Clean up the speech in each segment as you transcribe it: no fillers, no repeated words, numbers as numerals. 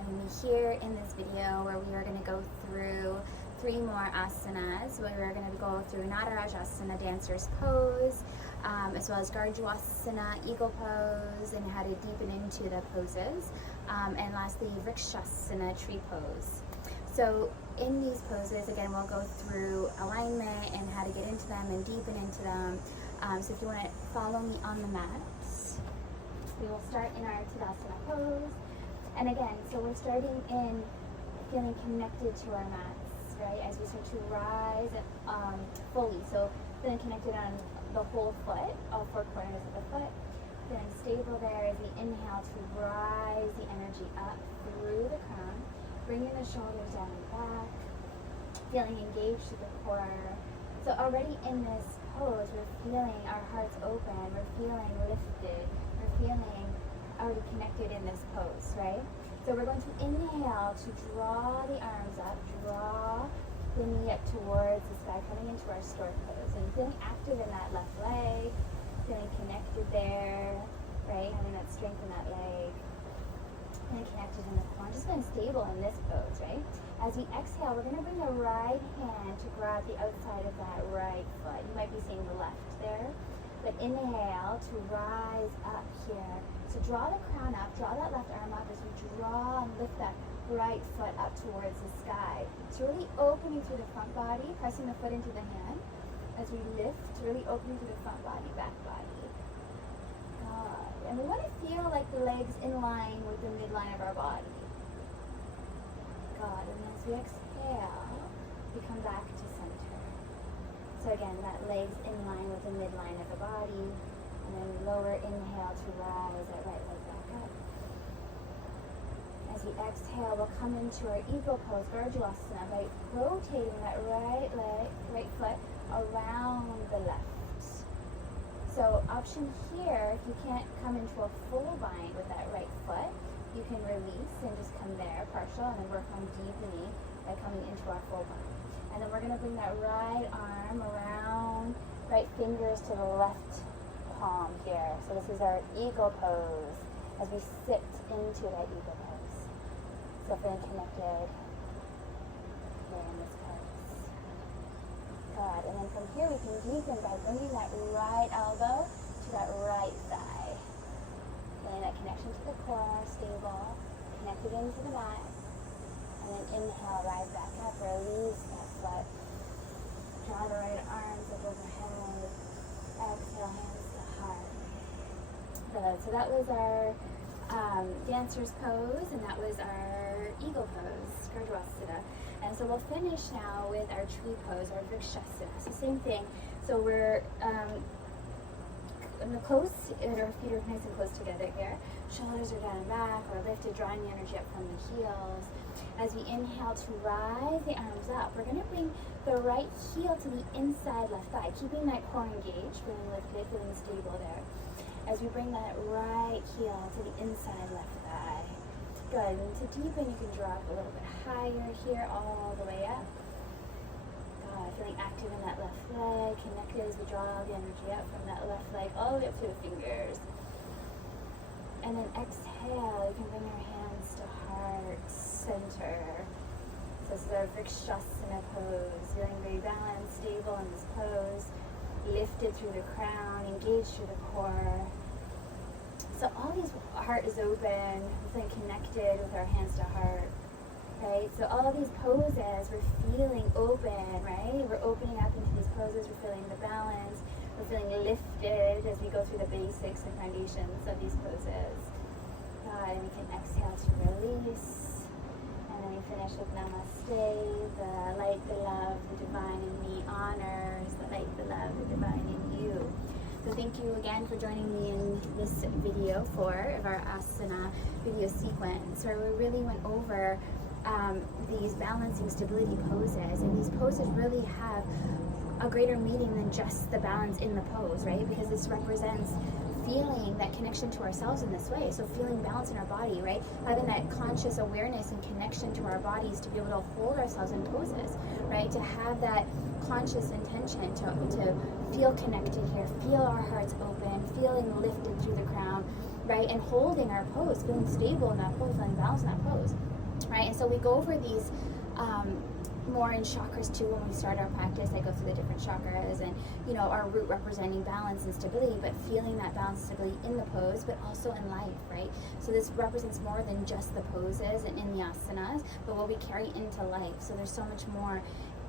joining me here in this video where we are going to go through 3 more asanas. Where we're going to go through Natarajasana, dancer's pose, as well as Garduasana, eagle pose, and how to deepen into the poses, and lastly Vrksasana, tree pose. So in these poses, again, we'll go through alignment and how to get into them and deepen into them. So if you want to follow me on the mat, we will start in our Tadasana pose. And again, so we're starting in feeling connected to our mats, right? As we start to rise fully. So feeling connected on the whole foot, all 4 corners of the foot. Feeling stable there as we inhale to rise the energy up through the crown. Bringing the shoulders down and back. Feeling engaged to the core. So already in this pose, we're feeling our hearts open. We're feeling lifted. We're feeling already connected in this pose, right? So we're going to inhale to draw the arms up, draw the knee up towards the sky, coming into our stork pose. And feeling active in that left leg, feeling connected there, right? Having that strength in that leg. Feeling connected in the core, just feeling stable in this pose, right? As we exhale, we're going to bring the right hand to grab the outside of that right foot. You might be seeing the left there. But inhale to rise up here. So draw the crown up, draw that left arm up as we draw and lift that right foot up towards the sky. So really opening through the front body, pressing the foot into the hand. As we lift, really opening through the front body, back body. Good. And we want to feel like the legs in line with the midline of our body. Good. And as we exhale, we come back to center. So again, that legs in line with the midline of the body, and then lower inhale to rise that right leg back up. As we exhale, we'll come into our eagle pose, Garduasana, by rotating that right leg, right foot around the left. So option here, if you can't come into a full bind with that right foot, you can release and just come there, partial, and then work on deepening by coming into our full bind. And then we're going to bring that right arm around, right fingers to the left palm here. So this is our eagle pose as we sit into that eagle pose. So feeling connected here in this pose. Good. And then from here we can deepen by bringing that right elbow to that right thigh. Feeling that connection to the core, stable, connected into the mat. And then inhale, rise back up, release that foot. Draw the right arms up overhead. Exhale, hands to heart. Good. So that was our dancer's pose, and that was our eagle pose, Garduasana. And so we'll finish now with our tree pose, our Vrksasana. So same thing. So we're in the close, our feet are nice and close together here. Shoulders are down and back, or lifted, drawing the energy up from the heels. As we inhale to rise the arms up, we're going to bring the right heel to the inside left thigh, keeping that core engaged, feeling lifted, feeling stable there. As we bring that right heel to the inside left thigh. Good. And to deepen, you can draw up a little bit higher here, all the way up. Good. Feeling active in that left leg, connected as we draw the energy up from that left leg all the way up to the fingers. And then exhale, you can bring your hands to heart center. So this is our Vrksasana pose. Feeling very balanced, stable in this pose. Lifted through the crown, engaged through the core. So all these, heart is open, we're feeling connected with our hands to heart. Right? So all of these poses, we're feeling open, right? We're opening up into these poses, we're feeling the balance. We're feeling lifted as we go through the basics and foundations of these poses. And we can exhale to release. And then we finish with Namaste. The light, the love, the divine in me honors the light, the love, the divine in you. So thank you again for joining me in this video 4 of our asana video sequence, where we really went over these balancing stability poses. And these poses really have a greater meaning than just the balance in the pose, right? Because this represents feeling that connection to ourselves in this way. So feeling balance in our body, right? Having that conscious awareness and connection to our bodies to be able to hold ourselves in poses, right? To have that conscious intention to feel connected here, feel our hearts open, feeling lifted through the crown, right? And holding our pose, feeling stable in that pose, feeling balanced in that pose. So we go over these more in chakras too. When we start our practice, I go through the different chakras, and our root representing balance and stability, but feeling that balance and stability in the pose, but also in life, right? So this represents more than just the poses and in the asanas, but what we carry into life. So there's so much more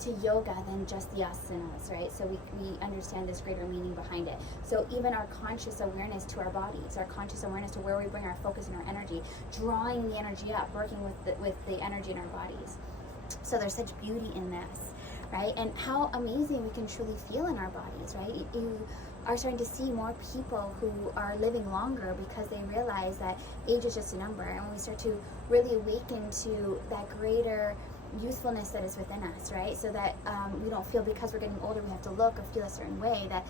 to yoga than just the asanas, right? So we understand this greater meaning behind it. So even our conscious awareness to our bodies, our conscious awareness to where we bring our focus and our energy, drawing the energy up, working with the energy in our bodies. So there's such beauty in this, right? And how amazing we can truly feel in our bodies, right? You are starting to see more people who are living longer because they realize that age is just a number. And when we start to really awaken to that greater youthfulness that is within us, right? So that we don't feel because we're getting older we have to look or feel a certain way, that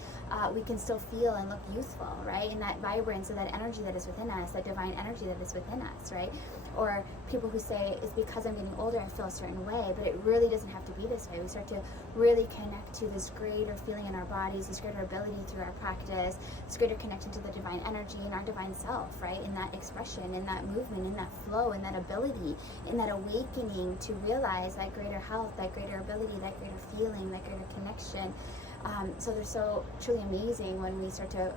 we can still feel and look youthful, right? And that vibrance of that energy that is within us, that divine energy that is within us, right? Or people who say it's because I'm getting older I feel a certain way, but it really doesn't have to be this way. We start to really connect to this greater feeling in our bodies, this greater ability through our practice, this greater connection to the divine energy and our divine self, right? In that expression, in that movement, in that flow, in that ability, in that awakening to realize that greater health, that greater ability, that greater feeling, that greater connection. So they're so truly amazing when we start to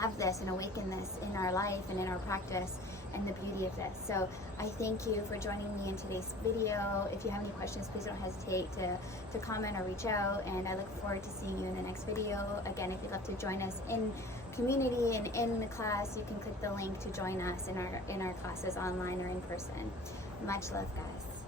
have this and awaken this in our life and in our practice, and the beauty of this. So I thank you for joining me in today's video. If you have any questions, please don't hesitate to comment or reach out, and I look forward to seeing you in the next video. Again, if you'd love to join us in community and in the class, you can click the link to join us in our classes online or in person. Much love, guys.